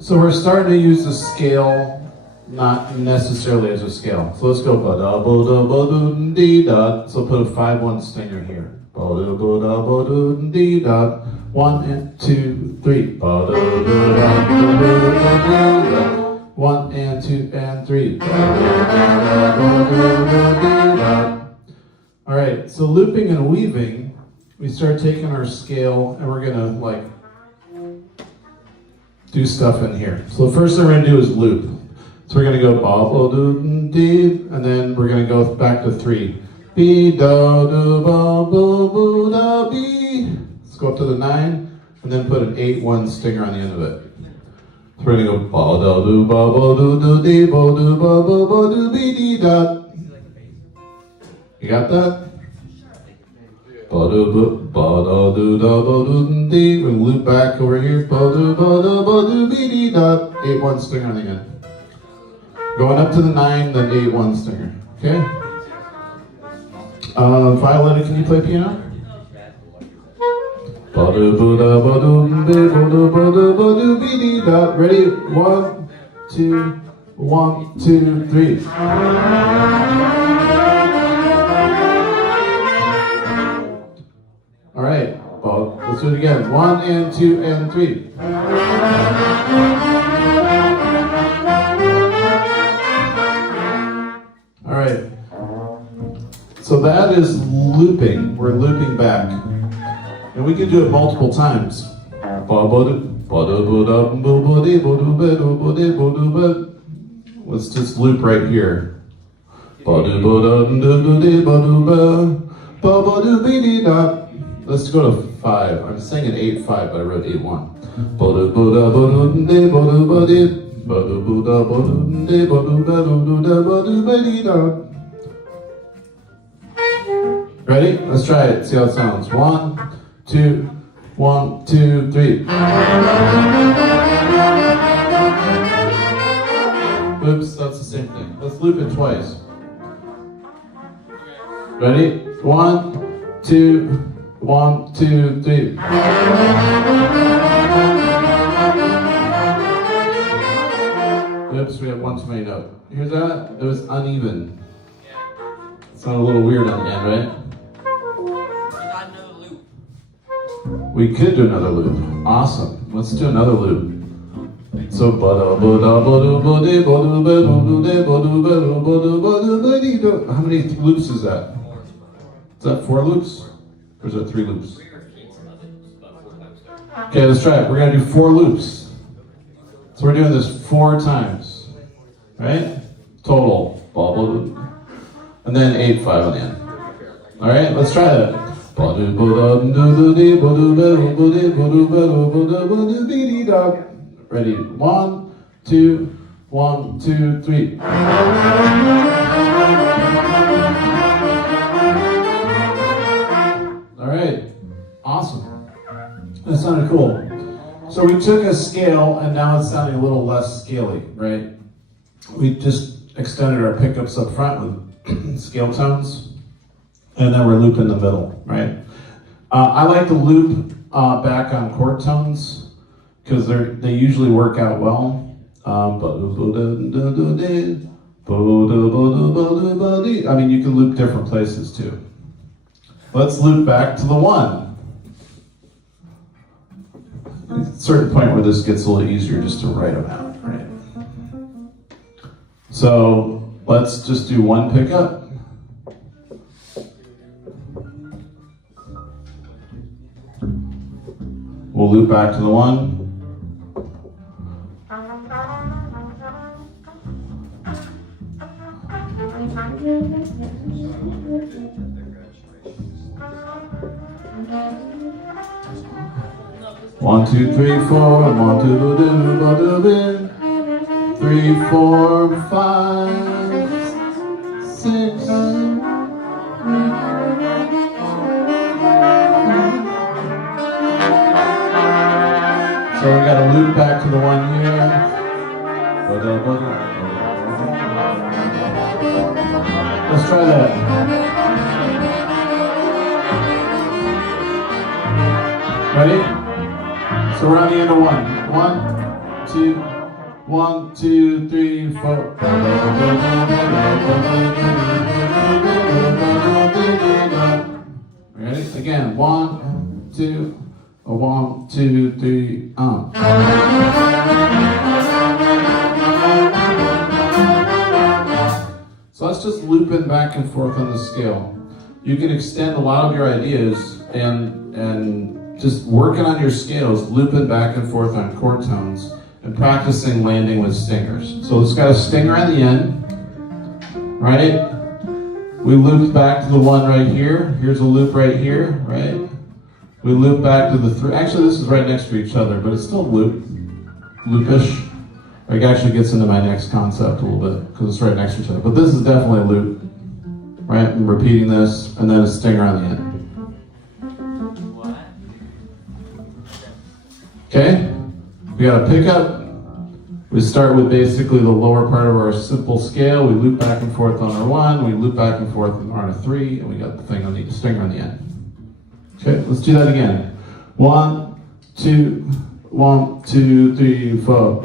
So we're starting to use the scale, not necessarily as a scale. So let's go ba-da ba-da ba-doo-dee-da. So put a 5-1 stinger here. Ba-da ba-da ba-doo-dee-da. 1 and 2, 3. Ba-da ba-da ba-doo-dee-da. 1 and 2 and 3. All right, so looping and weaving, we start taking our scale and we're gonna like do stuff in here. So the first thing we're gonna do is loop. So we're gonna go ba ba do dee, and then we're gonna go back to 3. Be da do ba ba boo da be. Let's go up to the 9, and then put an 8-1 stinger on the end of it. So we're gonna go ba da do ba ba do do dee ba do ba ba ba do be dee da. You got that? Ba-do-ba-da-do-da-ba-do-dee. We're gonna loop back over here. Ba-do-ba-da-ba-do-be-dee-da. 8-1 stinger on the end. Going up to the 9, then 8-1 stinger. Okay? Violetta, can you play piano? Ba-do-ba-da-ba-do-be-ba-do-ba-da-ba-do-be-dee-da. Ready? 1, 2, 1, 2, 3. All right, well, let's do it again. 1 and 2 and 3. All right, so that is looping. We're looping back. And we can do it multiple times. Let's just loop right here. Let's go to 5. I'm singing 8-5, but I wrote 8-1. Ready? Let's try it. See how it sounds. 1, 2, 1, 2, 3. Oops, that's the same thing. Let's loop it twice. Ready? 1, 2, 1, 2, 3. Oops, we have one too many notes. Here's that. It was uneven. It sounded a little weird on the end, right? We could do another loop. Awesome. Let's do another loop. So how many loops is that? Is that 4 loops? Or is that 3 loops? Okay, let's try it. We're gonna do 4 loops. So we're doing this 4 times. Right? Total. And then 8-5 on the end. Alright, let's try that. Ready? 1, 2, 1, 2, 3. Alright, awesome. That sounded cool. So we took a scale and now it's sounding a little less scaly, right? We just extended our pickups up front with scale tones. And then we're looping in the middle, right? I like to loop back on chord tones because they usually work out well. I mean, you can loop different places too. Let's loop back to the 1. At a certain point where this gets a little easier just to write them out, right? So let's just do 1 pickup. We'll loop back to the 1. One, 2, 3, 4. 1, 2, 3, 4, 5, 6. So we got to loop back to the 1 here. Let's try that. Ready? So we're on the end of 1. 1, two, 1, 2, 3, 4. Ready? Again, 1, 2, 1, 2, 3, So that's just looping back and forth on the scale. You can extend a lot of your ideas and just working on your scales, looping back and forth on chord tones, and practicing landing with stingers. So it's got a stinger at the end, right? We looped back to the 1 right here. Here's a loop right here, right? We loop back to the 3. Actually, this is right next to each other, but it's still loopish. It actually gets into my next concept a little bit because it's right next to each other. But this is definitely a loop, right? I'm repeating this, and then a stinger on the end. Okay? We got a pickup. We start with basically the lower part of our simple scale. We loop back and forth on our 1. We loop back and forth on our 3, and we got the thing on the stinger on the end. Okay, let's do that again. 1, 2, 1, 2, 3, 4.